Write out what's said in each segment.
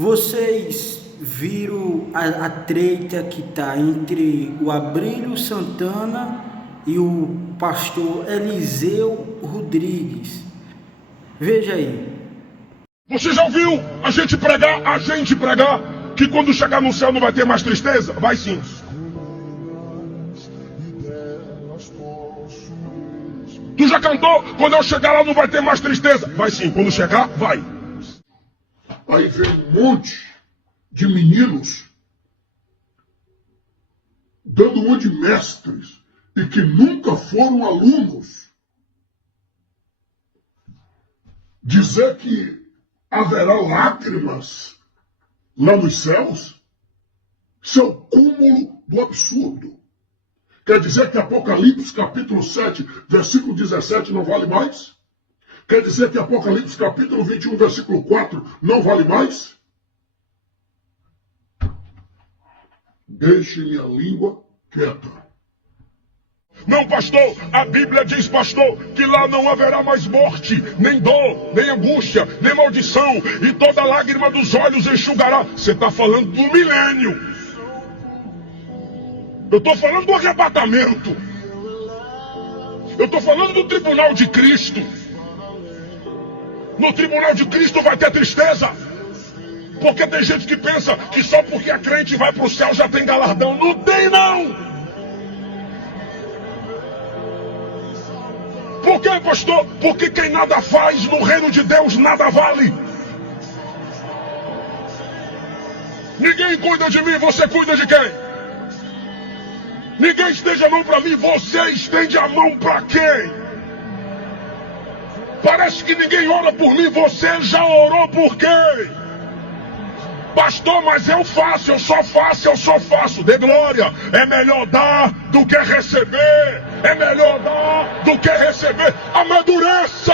Vocês viram a treta que está entre o Abrílio Santana e o pastor Eliseu Rodrigues. Veja aí. Você já ouviu a gente pregar que quando chegar no céu não vai ter mais tristeza? Vai sim. Tu já cantou? Quando eu chegar lá não vai ter mais tristeza? Vai sim, quando chegar, vai. Aí vem um monte de meninos dando uma de mestres e que nunca foram alunos. Dizer que haverá lágrimas lá nos céus, isso é o cúmulo do absurdo. Quer dizer que Apocalipse capítulo 7, versículo 17 não vale mais? Quer dizer que Apocalipse capítulo 21, versículo 4 não vale mais? Deixe minha língua quieta. Não, pastor, a Bíblia diz, pastor, que lá não haverá mais morte, nem dor, nem angústia, nem maldição, e toda lágrima dos olhos enxugará. Você está falando do milênio. Eu estou falando do arrebatamento. Eu estou falando do tribunal de Cristo. No tribunal de Cristo vai ter tristeza. Porque tem gente que pensa que só porque a crente vai para o céu já tem galardão. Não tem, não. Por quê, pastor? Porque quem nada faz no reino de Deus nada vale. Ninguém cuida de mim, você cuida de quem? Ninguém estende a mão para mim, você estende a mão para quem? Parece que ninguém ora por mim, você já orou por quem? Pastor, mas eu faço, eu só faço. Dê glória. É melhor dar do que receber. É melhor dar do que receber. Amadureça.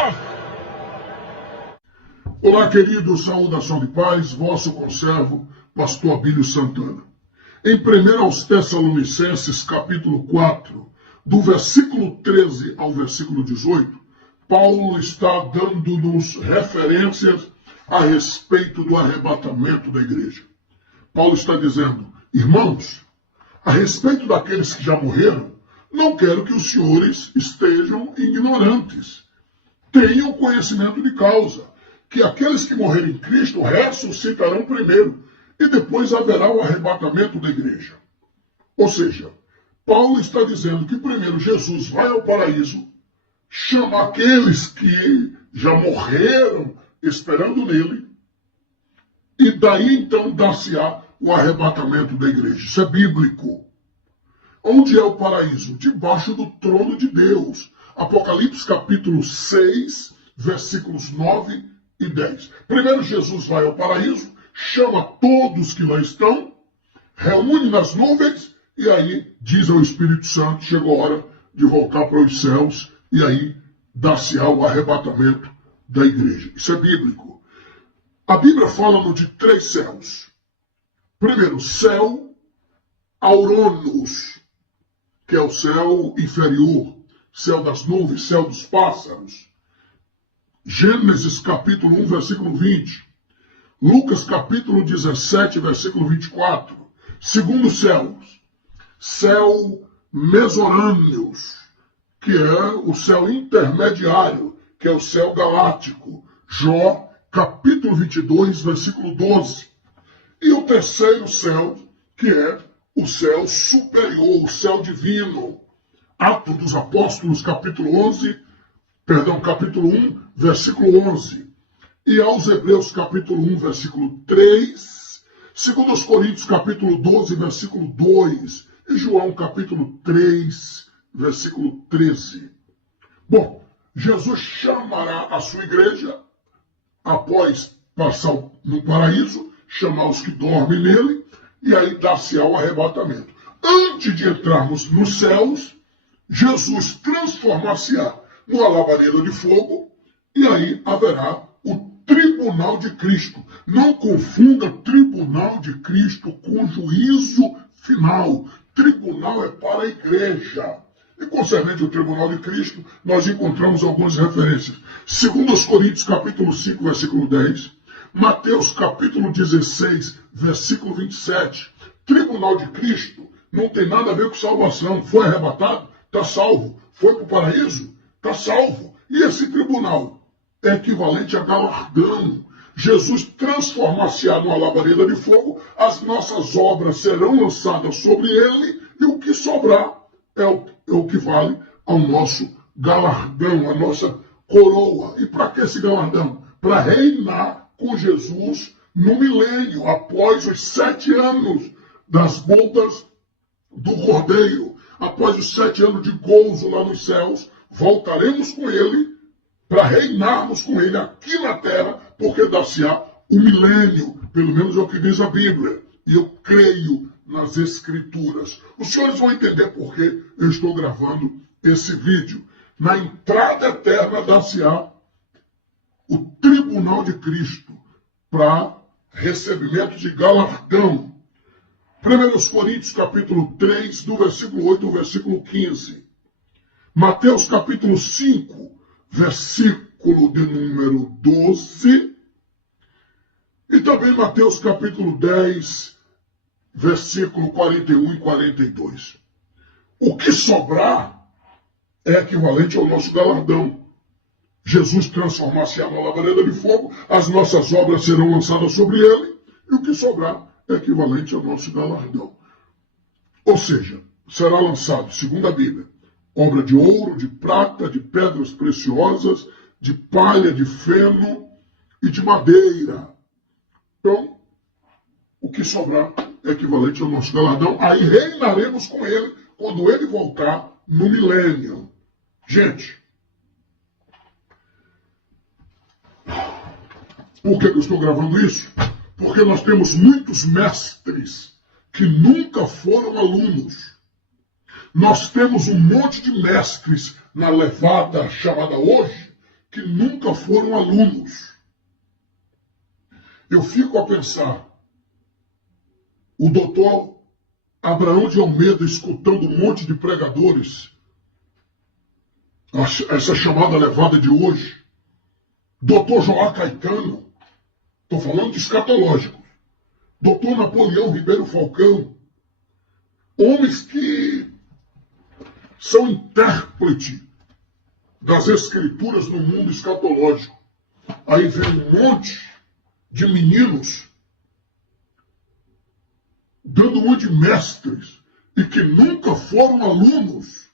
Olá, queridos, saudação de paz, vosso conservo, pastor Abílio Santana. Em 1 aos Tessalonicenses, capítulo 4, do versículo 13 ao versículo 18, Paulo está dando-nos referências a respeito do arrebatamento da igreja. Paulo está dizendo: irmãos, a respeito daqueles que já morreram, não quero que os senhores estejam ignorantes. Tenham conhecimento de causa, que aqueles que morrerem em Cristo ressuscitarão primeiro, e depois haverá o arrebatamento da igreja. Ou seja, Paulo está dizendo que primeiro Jesus vai ao paraíso, chama aqueles que já morreram esperando nele, e daí então dar-se-á o arrebatamento da igreja. Isso é bíblico. Onde é o paraíso? Debaixo do trono de Deus. Apocalipse capítulo 6, versículos 9 e 10. Primeiro Jesus vai ao paraíso, chama todos que lá estão, reúne nas nuvens, e aí diz ao Espírito Santo: chegou a hora de voltar para os céus, e aí dar-se-á o arrebatamento da igreja. Isso é bíblico. A Bíblia fala de 3 céus. Primeiro, céu Auranos, que é o céu inferior, céu das nuvens, céu dos pássaros. Gênesis capítulo 1, versículo 20. Lucas capítulo 17, versículo 24. Segundo céus, céu Mesorâneos, que é o céu intermediário, que é o céu galáctico. Jó capítulo 22, versículo 12. E o terceiro céu, que é o céu superior, o céu divino. Atos dos Apóstolos capítulo 1, versículo 11. E aos Hebreus capítulo 1, versículo 3, 2 Coríntios capítulo 12, versículo 2, e João capítulo 3, versículo 13. Bom, Jesus chamará a sua igreja, após passar no paraíso, chamar os que dormem nele, e aí dar-se-á o arrebatamento. Antes de entrarmos nos céus, Jesus transformar-se-á numa labareda de fogo, e aí haverá o tribunal de Cristo. Não confunda tribunal de Cristo com juízo final. Tribunal é para a igreja. E concernente ao tribunal de Cristo, nós encontramos algumas referências. 2 Coríntios capítulo 5, versículo 10. Mateus capítulo 16, versículo 27. Tribunal de Cristo não tem nada a ver com salvação. Foi arrebatado? Está salvo. Foi para o paraíso? Está salvo. E esse tribunal é equivalente a galardão. Jesus transformar-se-á numa labareda de fogo, as nossas obras serão lançadas sobre ele, e o que sobrar é o que vale ao nosso galardão, a nossa coroa. E para que esse galardão? Para reinar com Jesus no milênio, após os 7 anos das bodas do Cordeiro, após os 7 anos de gozo lá nos céus, voltaremos com ele para reinarmos com ele aqui na terra, porque dar-se-á o milênio, pelo menos é o que diz a Bíblia. E eu creio nas Escrituras. Os senhores vão entender por que eu estou gravando esse vídeo. Na entrada eterna dar-se-á o tribunal de Cristo para recebimento de galardão. 1 Coríntios capítulo 3, do versículo 8 ao versículo 15. Mateus capítulo 5, versículo de número 12. E também Mateus capítulo 10, versículo 41 e 42. O que sobrar é equivalente ao nosso galardão. Jesus transformar-se-á na labareda de fogo, as nossas obras serão lançadas sobre ele, e o que sobrar é equivalente ao nosso galardão. Ou seja, será lançado, segundo a Bíblia, obra de ouro, de prata, de pedras preciosas, de palha, de feno e de madeira. Então, o que sobrar é equivalente ao nosso galardão. Aí reinaremos com ele quando ele voltar no milênio. Gente, por que eu estou gravando isso? Porque nós temos muitos mestres que nunca foram alunos. Nós temos um monte de mestres na levada chamada hoje que nunca foram alunos. Eu fico a pensar, o doutor Abraão de Almeida escutando um monte de pregadores, essa chamada levada de hoje, doutor Joá Caetano, estou falando de escatológicos, doutor Napoleão Ribeiro Falcão, homens que são intérprete das escrituras no mundo escatológico. Aí vem um monte de meninos dando uma de mestres e que nunca foram alunos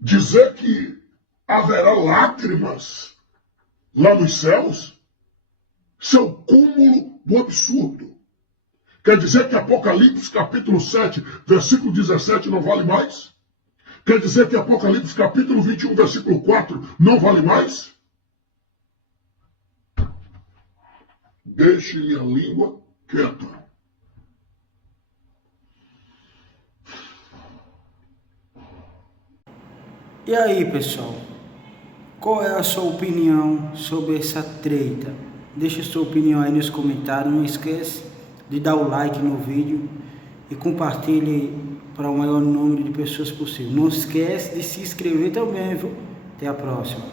dizer que haverá lágrimas lá nos céus. Isso é o cúmulo do absurdo. Quer dizer que Apocalipse capítulo 7, versículo 17 não vale mais? Quer dizer que Apocalipse capítulo 21, versículo 4 não vale mais? Deixe minha língua quieta. E aí, pessoal? Qual é a sua opinião sobre essa treta? Deixa sua opinião aí nos comentários. Não esquece de dar o like no vídeo e compartilhe para o maior número de pessoas possível. Não esquece de se inscrever também, viu? Até a próxima.